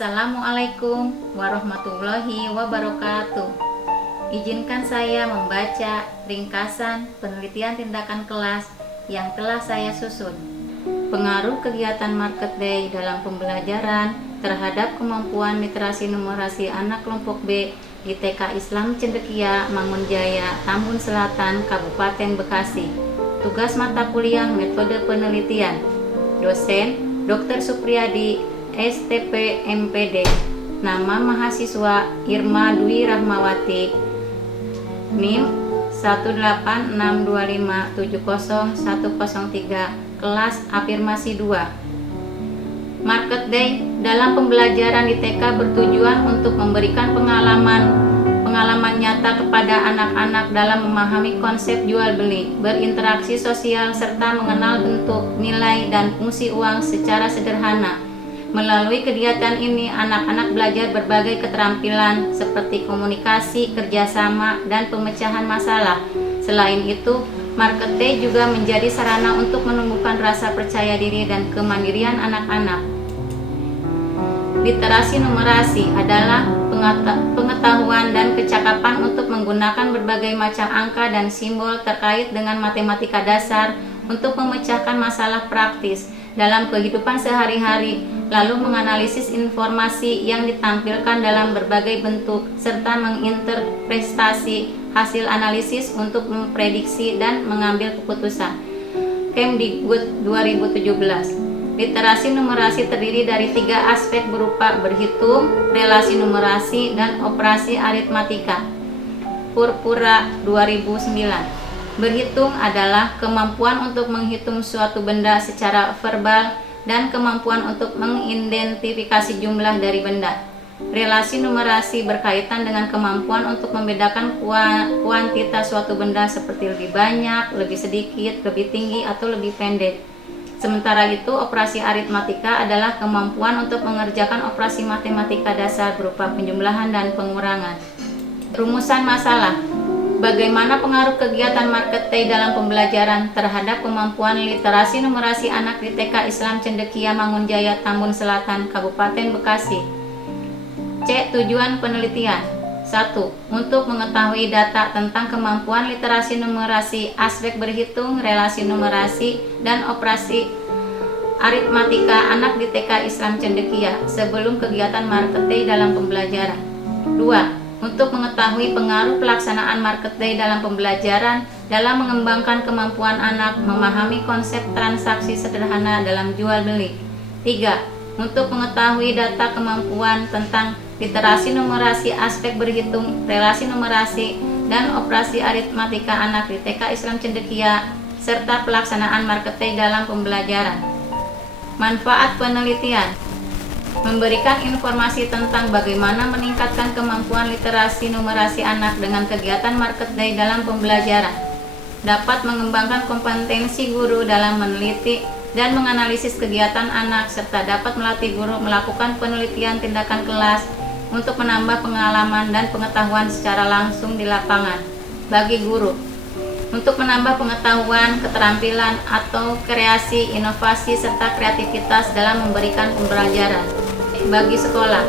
Assalamualaikum warahmatullahi wabarakatuh. Izinkan saya membaca ringkasan penelitian tindakan kelas yang telah saya susun. Pengaruh kegiatan Market Day dalam pembelajaran terhadap kemampuan literasi numerasi anak kelompok B di TK Islam Cendekia, Mangunjaya, Tambun Selatan, Kabupaten Bekasi. Tugas mata kuliah metode penelitian. Dosen Dr. Supriyadi, STP MPD. Nama mahasiswa Irma Dwi Rahmawati. NIM 18625700103, kelas afirmasi 2. Market Day dalam pembelajaran di TK bertujuan untuk memberikan pengalaman nyata kepada anak-anak dalam memahami konsep jual beli, berinteraksi sosial, serta mengenal bentuk, nilai, dan fungsi uang secara sederhana. Melalui kegiatan ini, anak-anak belajar berbagai keterampilan seperti komunikasi, kerjasama, dan pemecahan masalah. Selain itu, Market Day juga menjadi sarana untuk menumbuhkan rasa percaya diri dan kemandirian anak-anak. Literasi numerasi adalah pengetahuan dan kecakapan untuk menggunakan berbagai macam angka dan simbol terkait dengan matematika dasar untuk memecahkan masalah praktis dalam kehidupan sehari-hari, lalu menganalisis informasi yang ditampilkan dalam berbagai bentuk, serta menginterpretasi hasil analisis untuk memprediksi dan mengambil keputusan. Kemdikbud 2017. Literasi numerasi terdiri dari 3 aspek berupa berhitung, relasi numerasi, dan operasi aritmatika. Purpura 2009. Berhitung adalah kemampuan untuk menghitung suatu benda secara verbal dan kemampuan untuk mengidentifikasi jumlah dari benda. Relasi numerasi berkaitan dengan kemampuan untuk membedakan kuantitas suatu benda seperti lebih banyak, lebih sedikit, lebih tinggi, atau lebih pendek. Sementara itu, operasi aritmatika adalah kemampuan untuk mengerjakan operasi matematika dasar berupa penjumlahan dan pengurangan. Rumusan masalah. Bagaimana pengaruh kegiatan Market Day dalam pembelajaran terhadap kemampuan literasi numerasi anak di TK Islam Cendekia, Mangunjaya, Tambun Selatan, Kabupaten Bekasi? C. Tujuan penelitian. 1. Untuk mengetahui data tentang kemampuan literasi numerasi, aspek berhitung, relasi numerasi, dan operasi aritmatika anak di TK Islam Cendekia sebelum kegiatan Market Day dalam pembelajaran. 2. Untuk mengetahui pengaruh pelaksanaan Market Day dalam pembelajaran dalam mengembangkan kemampuan anak memahami konsep transaksi sederhana dalam jual beli. 3. Untuk mengetahui data kemampuan tentang literasi numerasi, aspek berhitung, relasi numerasi, dan operasi aritmatika anak di TK Islam Cendekia, serta pelaksanaan Market Day dalam pembelajaran. Manfaat penelitian. Memberikan informasi tentang bagaimana meningkatkan kemampuan literasi numerasi anak dengan kegiatan Market Day dalam pembelajaran. Dapat mengembangkan kompetensi guru dalam meneliti dan menganalisis kegiatan anak, serta dapat melatih guru melakukan penelitian tindakan kelas untuk menambah pengalaman dan pengetahuan secara langsung di lapangan. Bagi guru, untuk menambah pengetahuan, keterampilan, atau kreasi, inovasi, serta kreativitas dalam memberikan pembelajaran. Bagi sekolah,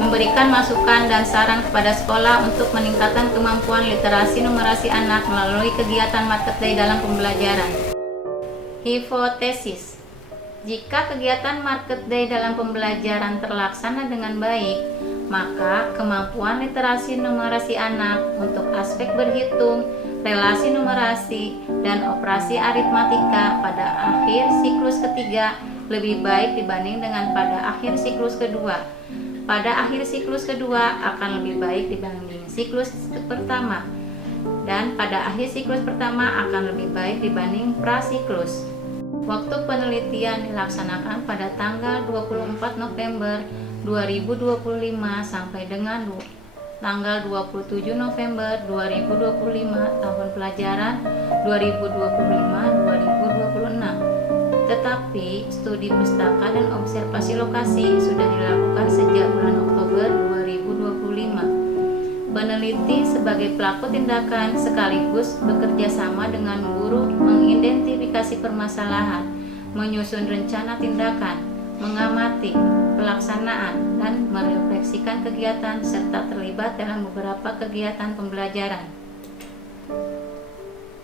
memberikan masukan dan saran kepada sekolah untuk meningkatkan kemampuan literasi numerasi anak melalui kegiatan Market Day dalam pembelajaran. Hipotesis. Jika kegiatan Market Day dalam pembelajaran terlaksana dengan baik, maka kemampuan literasi numerasi anak untuk aspek berhitung, relasi numerasi, dan operasi aritmatika pada akhir siklus ketiga lebih baik dibanding dengan pada akhir siklus kedua. Pada akhir siklus kedua akan lebih baik dibanding siklus pertama, dan pada akhir siklus pertama akan lebih baik dibanding prasiklus. Waktu penelitian dilaksanakan pada tanggal 24 November 2025 sampai dengan tanggal 27 November 2025 tahun pelajaran 2025-2026. Tetapi studi pustaka dan observasi lokasi sudah dilakukan sejak bulan Oktober 2025. Peneliti sebagai pelaku tindakan sekaligus bekerja sama dengan guru mengidentifikasi permasalahan, menyusun rencana tindakan, mengamati pelaksanaan dan merefleksikan kegiatan serta terlibat dalam beberapa kegiatan pembelajaran.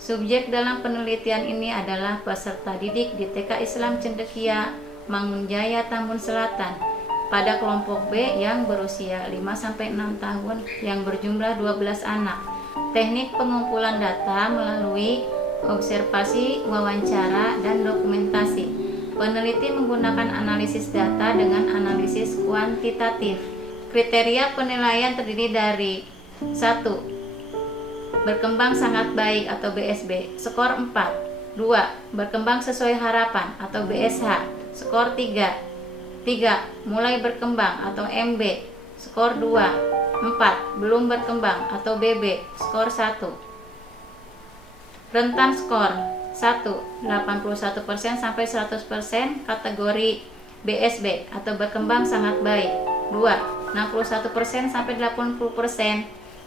Subjek dalam penelitian ini adalah peserta didik di TK Islam Cendekia, Mangunjaya, Tambun Selatan pada kelompok B yang berusia 5-6 tahun yang berjumlah 12 anak. Teknik pengumpulan data melalui observasi, wawancara, dan dokumentasi. Peneliti menggunakan analisis data dengan analisis kuantitatif. Kriteria penilaian terdiri dari 1. Berkembang sangat baik atau BSB, skor 4. 2. Berkembang sesuai harapan atau BSH, skor 3. 3. Mulai berkembang atau MB, skor 2. 4. Belum berkembang atau BB, skor 1. Rentan skor 1. 81% sampai 100% kategori BSB atau berkembang sangat baik. 2. 61% sampai 80%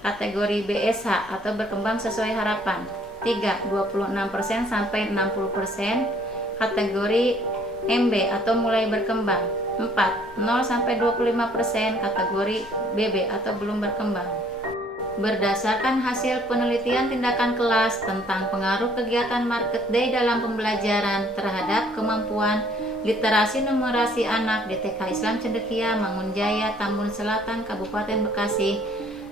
kategori BSH atau berkembang sesuai harapan. 3. 26% sampai 60% kategori MB atau mulai berkembang. 4. 0 sampai 25% kategori BB atau belum berkembang. Berdasarkan hasil penelitian tindakan kelas tentang pengaruh kegiatan Market Day dalam pembelajaran terhadap kemampuan literasi numerasi anak di TK Islam Cendekia, Mangunjaya, Tambun Selatan, Kabupaten Bekasi,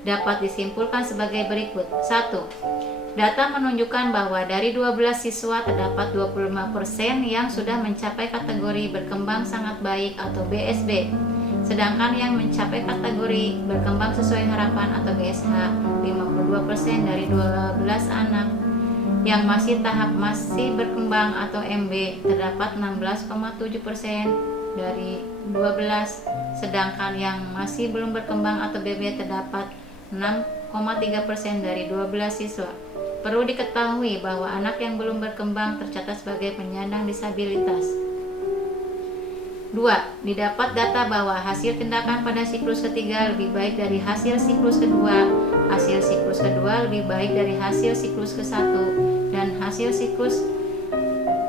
dapat disimpulkan sebagai berikut. 1. Data menunjukkan bahwa dari 12 siswa terdapat 25% yang sudah mencapai kategori berkembang sangat baik atau BSB, sedangkan yang mencapai kategori berkembang sesuai harapan atau BSH 52% dari 12 anak. Yang masih tahap masih berkembang atau MB terdapat 16,7% dari 12, sedangkan yang masih belum berkembang atau BB terdapat 6,3% dari 12 siswa. Perlu diketahui bahwa anak yang belum berkembang tercatat sebagai penyandang disabilitas. 2. Didapat data bahwa hasil tindakan pada siklus ketiga lebih baik dari hasil siklus kedua, hasil siklus kedua lebih baik dari hasil siklus ke-1, dan hasil siklus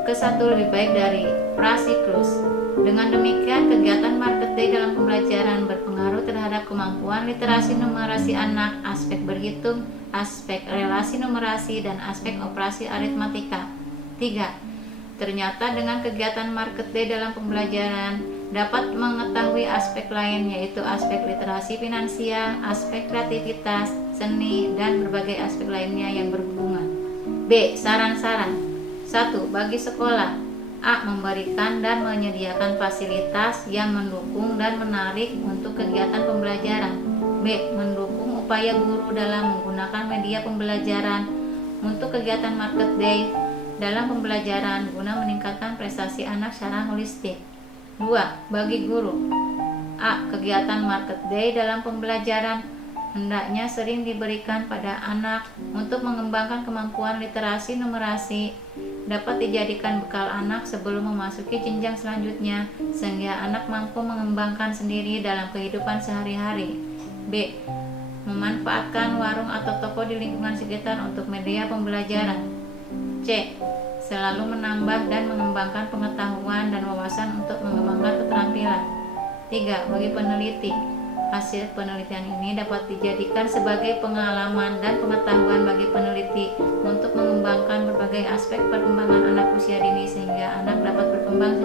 ke-1 lebih baik dari prasiklus. Dengan demikian, kegiatan Market Day dalam pembelajaran berpengaruh terhadap kemampuan literasi numerasi anak, aspek berhitung, aspek relasi numerasi, dan aspek operasi aritmatika. 3. Ternyata dengan kegiatan Market Day dalam pembelajaran dapat mengetahui aspek lain, yaitu aspek literasi finansial, aspek kreativitas, seni, dan berbagai aspek lainnya yang berhubungan. B. Saran-saran. 1. Bagi sekolah. A. Memberikan dan menyediakan fasilitas yang mendukung dan menarik untuk kegiatan pembelajaran. B. Mendukung upaya guru dalam menggunakan media pembelajaran untuk kegiatan Market Day dalam pembelajaran guna meningkatkan prestasi anak secara holistik. 2. Bagi guru. A. Kegiatan Market Day dalam pembelajaran hendaknya sering diberikan pada anak untuk mengembangkan kemampuan literasi numerasi, dapat dijadikan bekal anak sebelum memasuki jenjang selanjutnya, sehingga anak mampu mengembangkan sendiri dalam kehidupan sehari-hari. B. Memanfaatkan warung atau toko di lingkungan sekitar untuk media pembelajaran. C. Selalu menambah dan mengembangkan pengetahuan dan wawasan untuk mengembangkan keterampilan. 3. Bagi peneliti, hasil penelitian ini dapat dijadikan sebagai pengalaman dan pengetahuan bagi peneliti untuk mengembangkan berbagai aspek perkembangan anak usia dini sehingga anak dapat berkembang